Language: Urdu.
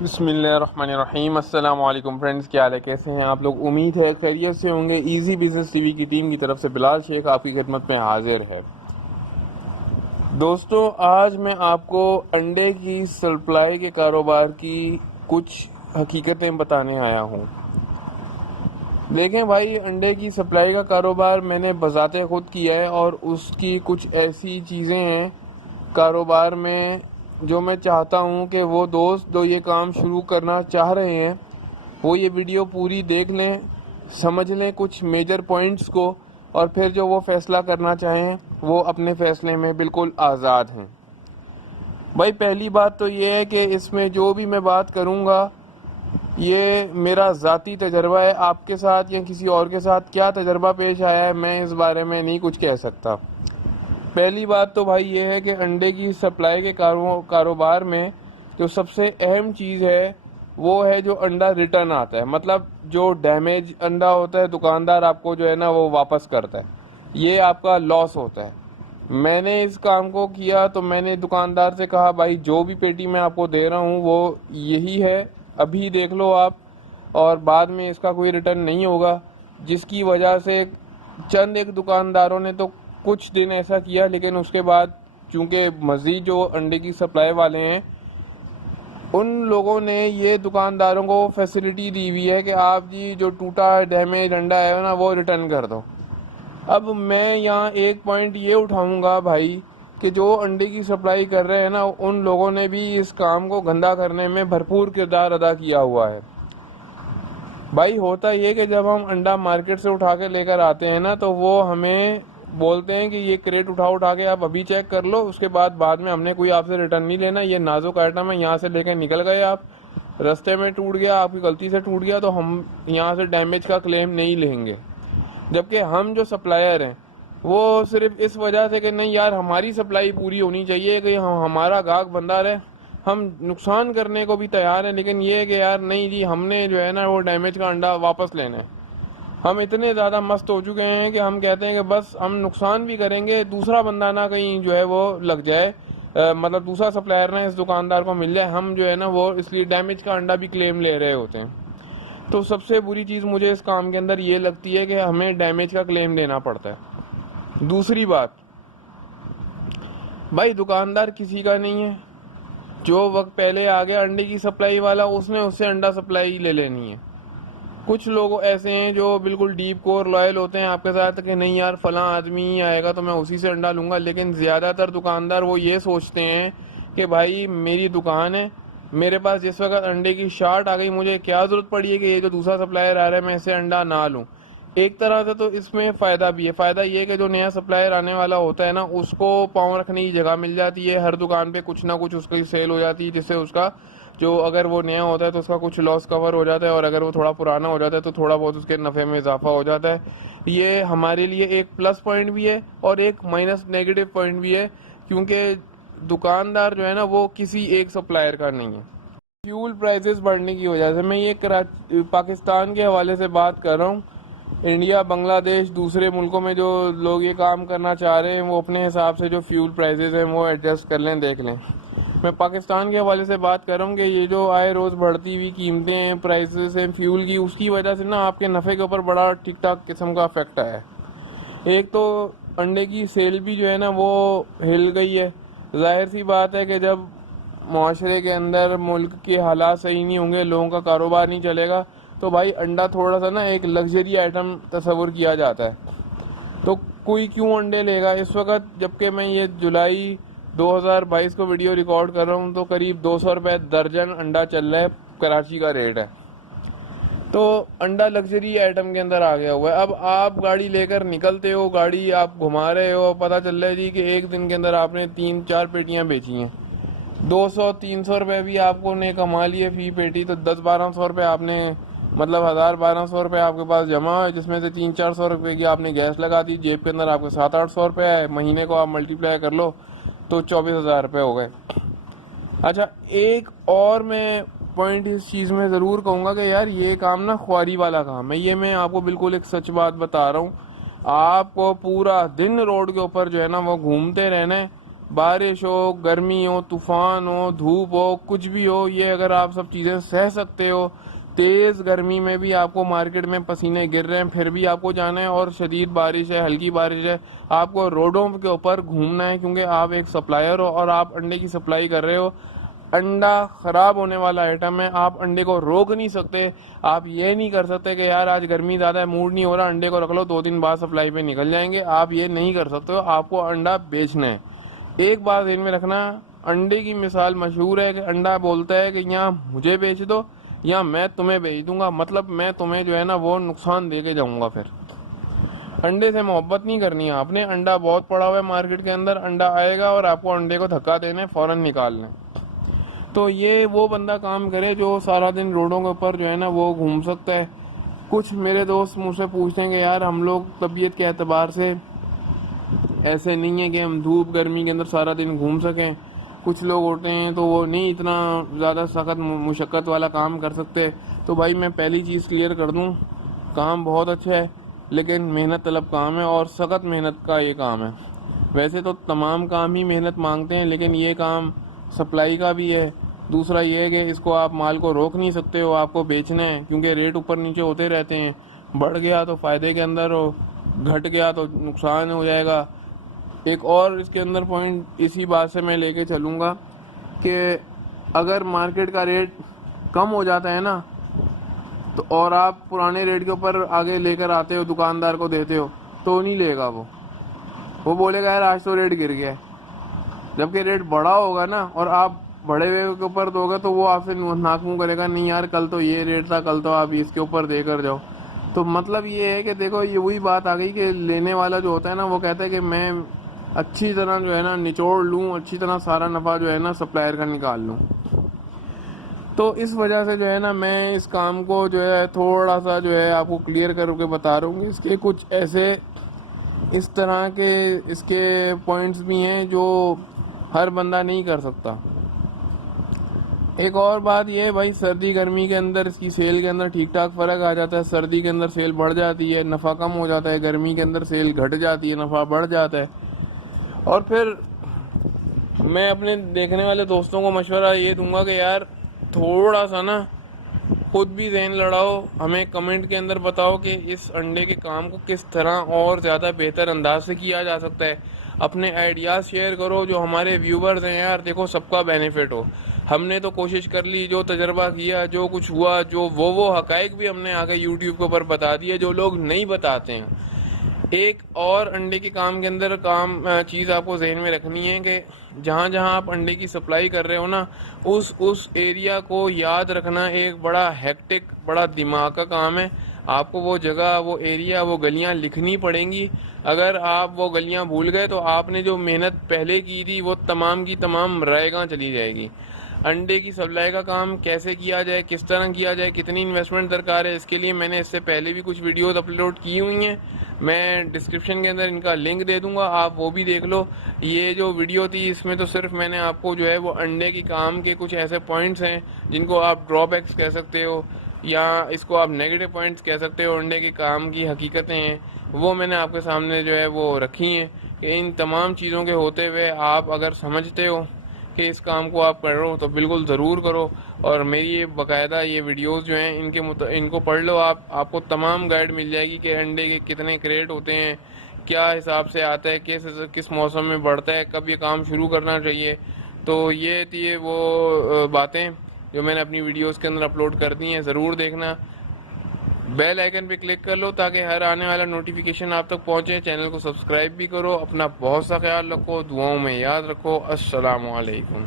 بسم اللہ الرحمن الرحیم۔ السلام علیکم فرینڈز، کیا حال ہے؟ کیسے ہیں آپ لوگ؟ امید ہے خیریت سے ہوں گے۔ ایزی بزنس ٹی وی کی ٹیم کی طرف سے بلال شیخ آپ کی خدمت میں حاضر ہے۔ دوستو، آج میں آپ کو انڈے کی سپلائی کے کاروبار کی کچھ حقیقتیں بتانے آیا ہوں۔ دیکھیں بھائی، انڈے کی سپلائی کا کاروبار میں نے بذات خود کیا ہے، اور اس کی کچھ ایسی چیزیں ہیں کاروبار میں جو میں چاہتا ہوں کہ وہ دوست جو یہ کام شروع کرنا چاہ رہے ہیں وہ یہ ویڈیو پوری دیکھ لیں، سمجھ لیں کچھ میجر پوائنٹس کو، اور پھر جو وہ فیصلہ کرنا چاہیں وہ اپنے فیصلے میں بالکل آزاد ہیں۔ بھائی، پہلی بات تو یہ ہے کہ اس میں جو بھی میں بات کروں گا یہ میرا ذاتی تجربہ ہے۔ آپ کے ساتھ یا کسی اور کے ساتھ کیا تجربہ پیش آیا ہے میں اس بارے میں نہیں کچھ کہہ سکتا۔ پہلی بات تو بھائی یہ ہے کہ انڈے کی سپلائی کے کاروبار میں جو سب سے اہم چیز ہے وہ ہے جو انڈا ریٹرن آتا ہے، مطلب جو ڈیمیج انڈا ہوتا ہے دکاندار آپ کو جو ہے نا وہ واپس کرتا ہے، یہ آپ کا لاس ہوتا ہے۔ میں نے اس کام کو کیا تو میں نے دکاندار سے کہا بھائی جو بھی پیٹی میں آپ کو دے رہا ہوں وہ یہی ہے، ابھی دیکھ لو آپ، اور بعد میں اس کا کوئی ریٹرن نہیں ہوگا، جس کی وجہ سے چند ایک دکانداروں نے تو کچھ دن ایسا کیا، لیکن اس کے بعد چونکہ مزید جو انڈے کی سپلائی والے ہیں ان لوگوں نے یہ دکانداروں کو فیسلٹی دی ہوئی ہے کہ آپ جی جو ٹوٹا ڈیمیج انڈا ہے نا وہ ریٹرن کر دو۔ اب میں یہاں ایک پوائنٹ یہ اٹھاؤں گا بھائی کہ جو انڈے کی سپلائی کر رہے ہیں نا ان لوگوں نے بھی اس کام کو گندا کرنے میں بھرپور کردار ادا کیا ہوا ہے۔ بھائی ہوتا یہ کہ جب ہم انڈا مارکیٹ سے اٹھا کے لے کر آتے ہیں نا تو وہ ہمیں بولتے ہیں کہ یہ کریٹ اٹھا کے آپ ابھی چیک کر لو، اس کے بعد میں ہم نے کوئی آپ سے ریٹرن نہیں لینا، یہ نازک آئٹم ہے، یہاں سے لے کے نکل گئے آپ، رستے میں ٹوٹ گیا، آپ کی غلطی سے ٹوٹ گیا تو ہم یہاں سے ڈیمیج کا کلیم نہیں لیں گے۔ جبکہ ہم جو سپلائر ہیں وہ صرف اس وجہ سے کہ نہیں یار ہماری سپلائی پوری ہونی چاہیے کہ ہمارا گاہک بندہ رہے، ہم نقصان کرنے کو بھی تیار ہیں، لیکن یہ کہ یار نہیں جی ہم نے جو ہے نا وہ ڈیمیج کا انڈا واپس لینا ہے۔ ہم اتنے زیادہ مست ہو چکے ہیں کہ ہم کہتے ہیں کہ بس ہم نقصان بھی کریں گے، دوسرا بندہ نہ کہیں جو ہے وہ لگ جائے، مطلب دوسرا سپلائر نہ اس دکاندار کو مل جائے، ہم جو ہے نا وہ اس لیے ڈیمیج کا انڈا بھی کلیم لے رہے ہوتے ہیں۔ تو سب سے بری چیز مجھے اس کام کے اندر یہ لگتی ہے کہ ہمیں ڈیمیج کا کلیم لینا پڑتا ہے۔ دوسری بات، بھائی دکاندار کسی کا نہیں ہے، جو وقت پہلے آ گیا انڈے کی سپلائی والا اس نے اس سے انڈا سپلائی لے لینی ہے۔ کچھ لوگ ایسے ہیں جو بالکل ڈیپ کور لائل ہوتے ہیں آپ کے ساتھ کہ نہیں یار فلاں آدمی ہی آئے گا تو میں اسی سے انڈا لوں گا، لیکن زیادہ تر دکاندار وہ یہ سوچتے ہیں کہ بھائی میری دکان ہے، میرے پاس جس وقت انڈے کی شارٹ آ گئی مجھے کیا ضرورت پڑی ہے کہ یہ جو دوسرا سپلائر آ رہا ہے میں اسے انڈا نہ لوں۔ ایک طرح سے تو اس میں فائدہ بھی ہے، فائدہ یہ کہ جو نیا سپلائر آنے والا ہوتا ہے نا اس کو پاؤں رکھنے کی جگہ مل جاتی ہے، ہر دکان پہ کچھ نہ کچھ اس کی سیل ہو جاتی ہے، جس سے اس کا جو اگر وہ نیا ہوتا ہے تو اس کا کچھ لاس کور ہو جاتا ہے، اور اگر وہ تھوڑا پرانا ہو جاتا ہے تو تھوڑا بہت اس کے نفع میں اضافہ ہو جاتا ہے۔ یہ ہمارے لیے ایک پلس پوائنٹ بھی ہے اور ایک مائنس نیگیٹو پوائنٹ بھی ہے، کیونکہ دکاندار جو ہے نا وہ کسی ایک سپلائر کا نہیں ہے۔ فیول پرائسز بڑھنے کی وجہ سے، میں یہ پاکستان کے حوالے سے بات کر رہا ہوں، انڈیا، بنگلہ دیش، دوسرے ملکوں میں جو لوگ یہ کام کرنا چاہ رہے ہیں وہ اپنے حساب سے جو فیول پرائسز ہیں وہ ایڈجسٹ کر لیں، دیکھ لیں۔ میں پاکستان کے حوالے سے بات کر رہا ہوں کہ یہ جو آئے روز بڑھتی ہوئی قیمتیں ہیں، پرائسز ہیں فیول کی، اس کی وجہ سے نا آپ کے نفع کے اوپر بڑا ٹھیک ٹھاک قسم کا افیکٹ آیا ہے۔ ایک تو انڈے کی سیل بھی جو ہے نا وہ ہل گئی ہے۔ ظاہر سی بات ہے کہ جب معاشرے کے اندر ملک کے حالات صحیح نہیں ہوں گے، لوگوں کا کاروبار نہیں چلے گا، تو بھائی انڈا تھوڑا سا نا ایک لگژری آئٹم تصور کیا جاتا ہے، تو کوئی کیوں انڈے لے گا اس وقت؟ جبکہ میں یہ جولائی 2022 کو ویڈیو ریکارڈ کر رہا ہوں تو قریب 200 روپے درجن انڈا چل رہا ہے، کراچی کا ریٹ ہے، تو انڈا لگژری آئٹم کے اندر آ گیا ہوا ہے۔ اب آپ گاڑی لے کر نکلتے ہو، گاڑی آپ گھما رہے ہو، پتہ چل رہا ہے جی کہ ایک دن کے اندر آپ نے 3-4 پیٹیاں بیچی ہیں، 200-300 روپے بھی آپ کو نے کما لیے فی پیٹی، تو 10-1200 روپے آپ نے، مطلب 1000-1200 روپے آپ کے پاس جمع ہے، جس میں سے 300-400 روپے کی آپ نے گیس لگا دی، جیب کے اندر آپ کے 700-800 روپے ہے، مہینے کو آپ ملٹیپلائی کر لو تو 24,000 روپے ہو گئے۔ اچھا، ایک اور میں پوائنٹ اس چیز میں ضرور کہوں گا کہ یار یہ کام نا خواری والا کام ہے، یہ میں آپ کو بالکل ایک سچ بات بتا رہا ہوں۔ آپ کو پورا دن روڈ کے اوپر جو ہے نا وہ گھومتے رہنا ہے، بارش ہو، گرمی ہو، طوفان ہو، دھوپ ہو، کچھ بھی ہو، یہ اگر آپ سب چیزیں سہ سکتے ہو، تیز گرمی میں بھی آپ کو مارکیٹ میں پسینے گر رہے ہیں پھر بھی آپ کو جانا ہے، اور شدید بارش ہے، ہلکی بارش ہے، آپ کو روڈوں کے اوپر گھومنا ہے، کیونکہ آپ ایک سپلائر ہو اور آپ انڈے کی سپلائی کر رہے ہو۔ انڈا خراب ہونے والا آئٹم ہے، آپ انڈے کو روک نہیں سکتے۔ آپ یہ نہیں کر سکتے کہ یار آج گرمی زیادہ ہے، موڈ نہیں ہو رہا، انڈے کو رکھ لو، 2 دن بعد سپلائی پہ نکل جائیں گے، آپ یہ نہیں کر سکتے ہو، آپ کو انڈا بیچنا ہے۔ ایک بات ذہن میں رکھنا، انڈے کی مثال مشہور ہے کہ انڈا بولتا ہے کہ یہاں مجھے بیچ دو یا میں تمہیں بیچ دوں گا، مطلب میں تمہیں جو ہے نا وہ نقصان دے کے جاؤں گا۔ پھر انڈے سے محبت نہیں کرنی ہے آپ نے، انڈا بہت پڑا ہوا ہے مارکیٹ کے اندر، انڈا آئے گا اور آپ کو انڈے کو دھکا دینے فوراً نکالنا ہے۔ تو یہ وہ بندہ کام کرے جو سارا دن روڈوں کے اوپر جو ہے نا وہ گھوم سکتا ہے۔ کچھ میرے دوست مجھ سے پوچھتے ہیں کہ یار ہم لوگ طبیعت کے اعتبار سے ایسے نہیں ہے کہ ہم دھوپ گرمی کے اندر سارا دن گھوم سکیں، کچھ لوگ ہوتے ہیں تو وہ نہیں اتنا زیادہ سخت مشقت والا کام کر سکتے۔ تو بھائی میں پہلی چیز کلیئر کر دوں، کام بہت اچھا ہے لیکن محنت طلب کام ہے، اور سخت محنت کا یہ کام ہے۔ ویسے تو تمام کام ہی محنت مانگتے ہیں لیکن یہ کام سپلائی کا بھی ہے۔ دوسرا یہ ہے کہ اس کو آپ مال کو روک نہیں سکتے ہو، آپ کو بیچنا ہے، کیونکہ ریٹ اوپر نیچے ہوتے رہتے ہیں، بڑھ گیا تو فائدے کے اندر ہو، گھٹ گیا تو نقصان ہو جائے گا۔ ایک اور اس کے اندر پوائنٹ اسی بات سے میں لے کے چلوں گا کہ اگر مارکیٹ کا ریٹ کم ہو جاتا ہے نا تو اور آپ پرانے ریٹ کے اوپر آگے لے کر آتے ہو، دکاندار کو دیتے ہو، تو نہیں لے گا، وہ بولے گا یار آج تو ریٹ گر گیا ہے۔ جبکہ ریٹ بڑا ہوگا نا اور آپ بڑے ہوئے کے اوپر دو گے تو وہ آپ سے ناک منہ کرے گا، نہیں یار کل تو یہ ریٹ تھا، کل تو آپ اس کے اوپر دے کر جاؤ۔ تو مطلب یہ ہے کہ دیکھو یہ وہی بات آ گئی کہ لینے والا جو ہوتا ہے نا وہ کہتا ہے کہ میں اچھی طرح جو ہے نا نچوڑ لوں، اچھی طرح سارا نفع جو ہے نا سپلائر کا نکال لوں۔ تو اس وجہ سے جو ہے نا میں اس کام کو جو ہے تھوڑا سا جو ہے آپ کو کلیئر کر کے بتا رہا ہوں کہ اس کے کچھ ایسے اس طرح کے اس کے پوائنٹس بھی ہیں جو ہر بندہ نہیں کر سکتا۔ ایک اور بات یہ ہے بھائی، سردی گرمی کے اندر اس کی سیل کے اندر ٹھیک ٹھاک فرق آ جاتا ہے، سردی کے اندر سیل بڑھ جاتی ہے، نفع کم ہو جاتا ہے، گرمی کے اندر سیل گھٹ جاتی ہے، نفع بڑھ جاتا ہے۔ اور پھر میں اپنے دیکھنے والے دوستوں کو مشورہ یہ دوں گا کہ یار تھوڑا سا نا خود بھی ذہن لڑاؤ، ہمیں کمنٹ کے اندر بتاؤ کہ اس انڈے کے کام کو کس طرح اور زیادہ بہتر انداز سے کیا جا سکتا ہے۔ اپنے آئیڈیاز شیئر کرو، جو ہمارے ویورز ہیں یار دیکھو سب کا بینیفٹ ہو۔ ہم نے تو کوشش کر لی، جو تجربہ کیا، جو کچھ ہوا، جو وہ حقائق بھی ہم نے آگے یوٹیوب کے اوپر بتا دیے جو لوگ نہیں بتاتے ہیں۔ ایک اور انڈے کے کام کے اندر چیز آپ کو ذہن میں رکھنی ہے کہ جہاں جہاں آپ انڈے کی سپلائی کر رہے ہو نا اس ایریا کو یاد رکھنا ایک بڑا ہیکٹک، بڑا دماغ کا کام ہے۔ آپ کو وہ جگہ، وہ ایریا، وہ گلیاں لکھنی پڑیں گی۔ اگر آپ وہ گلیاں بھول گئے تو آپ نے جو محنت پہلے کی تھی وہ تمام کی تمام رائے گاں چلی جائے گی۔ انڈے کی سپلائی کا کام کیسے کیا جائے، کس طرح کیا جائے، کتنی انویسٹمنٹ درکار ہے، اس کے لیے میں نے اس سے پہلے بھی کچھ ویڈیوز اپلوڈ کی ہوئی ہیں، میں ڈسکرپشن کے اندر ان کا لنک دے دوں گا، آپ وہ بھی دیکھ لو۔ یہ جو ویڈیو تھی اس میں تو صرف میں نے آپ کو جو ہے وہ انڈے کی کام کے کچھ ایسے پوائنٹس ہیں جن کو آپ ڈرا بیکس کہہ سکتے ہو یا اس کو آپ نیگیٹو پوائنٹس کہہ سکتے ہو، انڈے کے کام کی حقیقتیں ہیں، وہ میں نے آپ کے سامنے جو ہے وہ رکھی ہیں کہ ان تمام چیزوں کے ہوتے ہوئے آپ اگر سمجھتے ہو کہ اس کام کو آپ کر رہے ہو تو بالکل ضرور کرو۔ اور میری یہ باقاعدہ یہ ویڈیوز جو ہیں ان کو پڑھ لو، آپ کو تمام گائیڈ مل جائے گی کہ انڈے کے کتنے کریٹ ہوتے ہیں، کیا حساب سے آتا ہے، کس موسم میں بڑھتا ہے، کب یہ کام شروع کرنا چاہیے۔ تو یہ تھی وہ باتیں جو میں نے اپنی ویڈیوز کے اندر اپلوڈ کر دی ہیں، ضرور دیکھنا۔ بیل آئیکن پہ کلک کر لو تاکہ ہر آنے والا نوٹیفیکیشن آپ تک پہنچے۔ چینل کو سبسکرائب بھی کرو، اپنا بہت سا خیال رکھو، دعاؤں میں یاد رکھو۔ السلام علیکم۔